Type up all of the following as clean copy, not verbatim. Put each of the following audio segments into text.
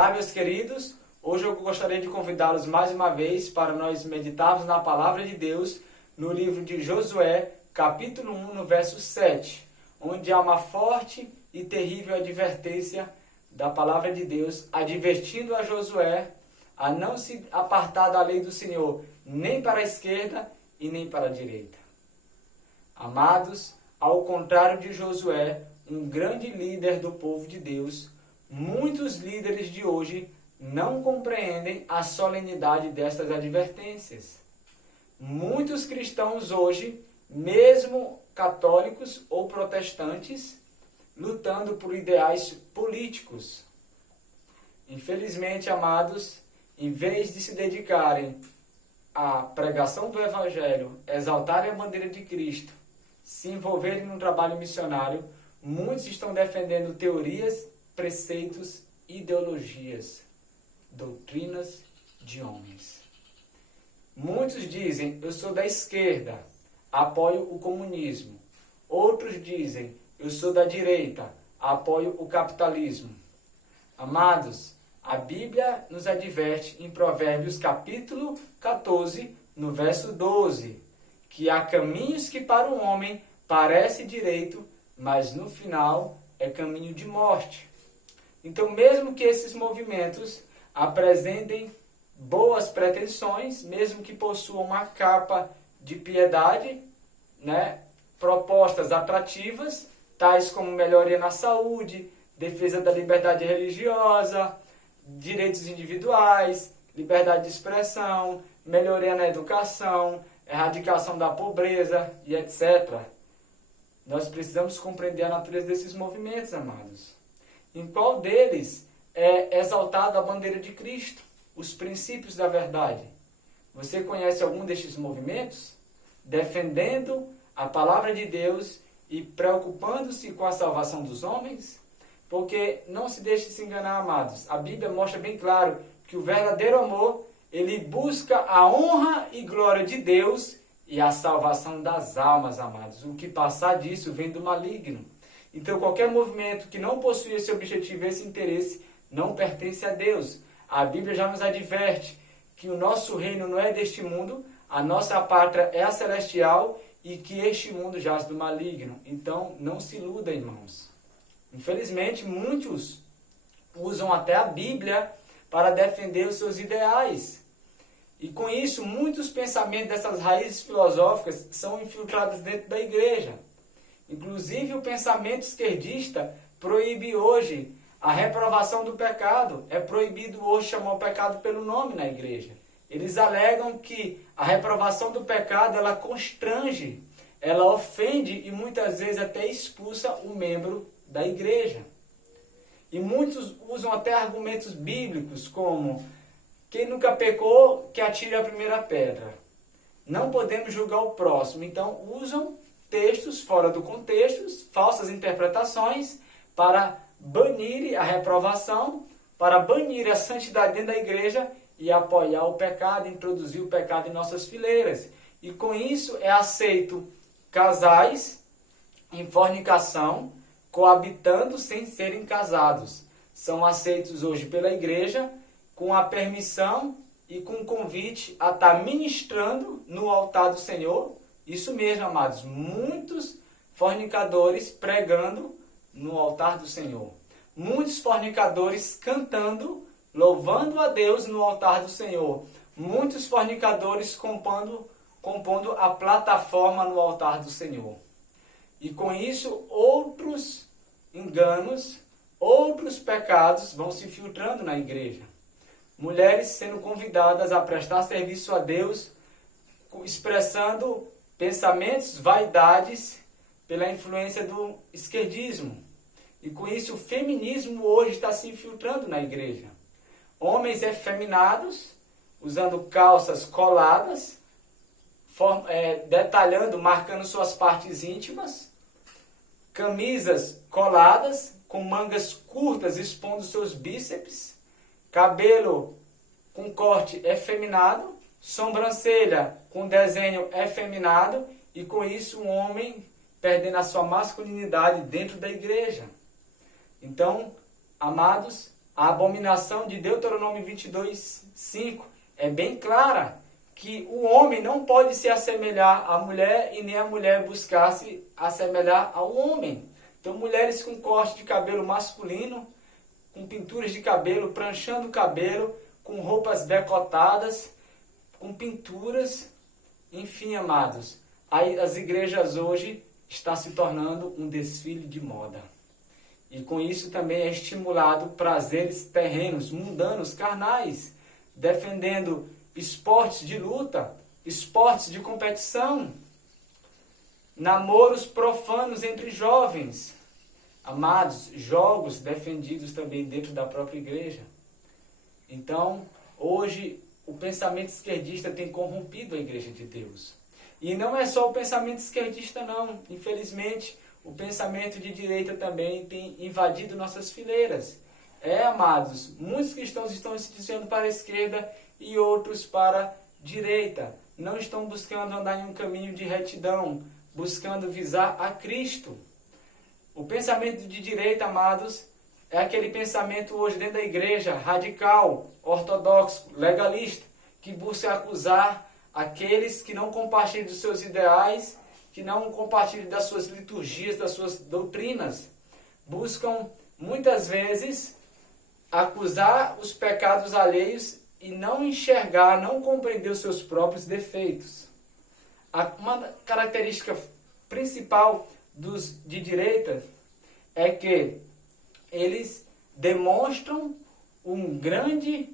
Olá, meus queridos, hoje eu gostaria de convidá-los mais uma vez para nós meditarmos na Palavra de Deus no livro de Josué, capítulo 1, no verso 7, onde há uma forte e terrível advertência da Palavra de Deus, advertindo a Josué a não se apartar da lei do Senhor, nem para a esquerda e nem para a direita. Amados, ao contrário de Josué, um grande líder do povo de Deus, muitos líderes de hoje não compreendem a solenidade destas advertências. Muitos cristãos hoje, mesmo católicos ou protestantes, lutando por ideais políticos. Infelizmente, amados, em vez de se dedicarem à pregação do Evangelho, exaltarem a bandeira de Cristo, se envolverem no trabalho missionário, muitos estão defendendo teorias, preceitos, ideologias, doutrinas de homens. Muitos dizem, eu sou da esquerda, apoio o comunismo. Outros dizem, eu sou da direita, apoio o capitalismo. Amados, a Bíblia nos adverte em Provérbios capítulo 14, no verso 12, que há caminhos que para o homem parece direito, mas no final é caminho de morte. Então, mesmo que esses movimentos apresentem boas pretensões, mesmo que possuam uma capa de piedade, propostas atrativas, tais como melhoria na saúde, defesa da liberdade religiosa, direitos individuais, liberdade de expressão, melhoria na educação, erradicação da pobreza e etc. Nós precisamos compreender a natureza desses movimentos, amados. Em qual deles é exaltada a bandeira de Cristo, os princípios da verdade? Você conhece algum destes movimentos? Defendendo a palavra de Deus e preocupando-se com a salvação dos homens? Porque não se deixe se enganar, amados. A Bíblia mostra bem claro que o verdadeiro amor, ele busca a honra e glória de Deus e a salvação das almas, amados. O que passar disso vem do maligno. Então, qualquer movimento que não possui esse objetivo, esse interesse, não pertence a Deus. A Bíblia já nos adverte que o nosso reino não é deste mundo, a nossa pátria é a celestial e que este mundo jaz do maligno. Então, não se iluda, irmãos. Infelizmente, muitos usam até a Bíblia para defender os seus ideais. E com isso, muitos pensamentos dessas raízes filosóficas são infiltrados dentro da igreja. Inclusive, o pensamento esquerdista proíbe hoje a reprovação do pecado. É proibido hoje chamar o pecado pelo nome na igreja. Eles alegam que a reprovação do pecado, ela constrange, ela ofende e muitas vezes até expulsa o membro da igreja. E muitos usam até argumentos bíblicos como quem nunca pecou, que atire a primeira pedra. Não podemos julgar o próximo. Então, usam textos fora do contexto, falsas interpretações, para banir a reprovação, para banir a santidade dentro da igreja e apoiar o pecado, introduzir o pecado em nossas fileiras. E com isso é aceito casais em fornicação, coabitando sem serem casados. São aceitos hoje pela igreja com a permissão e com o convite a estar ministrando no altar do Senhor. Isso mesmo, amados, muitos fornicadores pregando no altar do Senhor. Muitos fornicadores cantando, louvando a Deus no altar do Senhor. Muitos fornicadores compondo a plataforma no altar do Senhor. E com isso, outros enganos, outros pecados vão se filtrando na igreja. Mulheres sendo convidadas a prestar serviço a Deus, expressando pensamentos, vaidades, pela influência do esquerdismo. E com isso o feminismo hoje está se infiltrando na igreja. Homens efeminados, usando calças coladas, detalhando, marcando suas partes íntimas, camisas coladas, com mangas curtas expondo seus bíceps, cabelo com corte efeminado, sobrancelha com desenho efeminado e com isso um homem perdendo a sua masculinidade dentro da igreja. Então, amados, A abominação de Deuteronômio 22:5 é bem clara, que o homem não pode se assemelhar à mulher e nem a mulher buscar se assemelhar ao homem. Então, mulheres com corte de cabelo masculino, com pinturas de cabelo, pranchando o cabelo, com roupas decotadas, com pinturas, enfim, amados. As igrejas hoje estão se tornando um desfile de moda. E com isso também é estimulado prazeres terrenos, mundanos, carnais, defendendo esportes de luta, esportes de competição, namoros profanos entre jovens. Amados, jogos defendidos também dentro da própria igreja. Então, hoje, o pensamento esquerdista tem corrompido a igreja de Deus. E não é só o pensamento esquerdista, não. Infelizmente, o pensamento de direita também tem invadido nossas fileiras. Amados, muitos cristãos estão se desviando para a esquerda e outros para a direita. Não estão buscando andar em um caminho de retidão, buscando visar a Cristo. O pensamento de direita, amados, é aquele pensamento hoje dentro da igreja, radical, ortodoxo, legalista, que busca acusar aqueles que não compartilham dos seus ideais, que não compartilham das suas liturgias, das suas doutrinas. Buscam, muitas vezes, acusar os pecados alheios e não enxergar, não compreender os seus próprios defeitos. Uma característica principal dos de direita é que eles demonstram um grande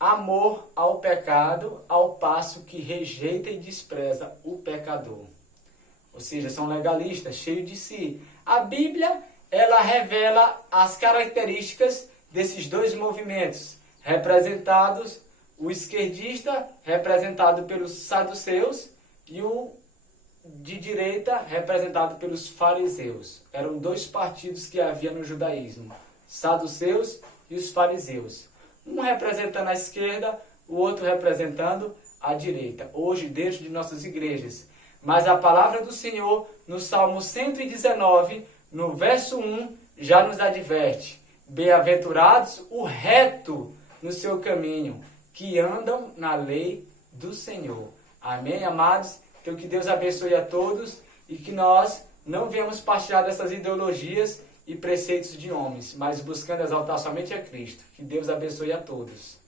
amor ao pecado, ao passo que rejeita e despreza o pecador. Ou seja, são legalistas, cheios de si. A Bíblia, ela revela as características desses dois movimentos, representados, o esquerdista, representado pelos saduceus, e o de direita, representado pelos fariseus. Eram dois partidos que havia no judaísmo, saduceus e os fariseus. Um representando a esquerda, o outro representando a direita. Hoje, dentro de nossas igrejas. Mas a palavra do Senhor, no Salmo 119, no verso 1, já nos adverte: bem-aventurados o reto no seu caminho, que andam na lei do Senhor. Amém, amados? Então que Deus abençoe a todos e que nós não venhamos partilhar dessas ideologias e preceitos de homens, mas buscando exaltar somente a Cristo. Que Deus abençoe a todos.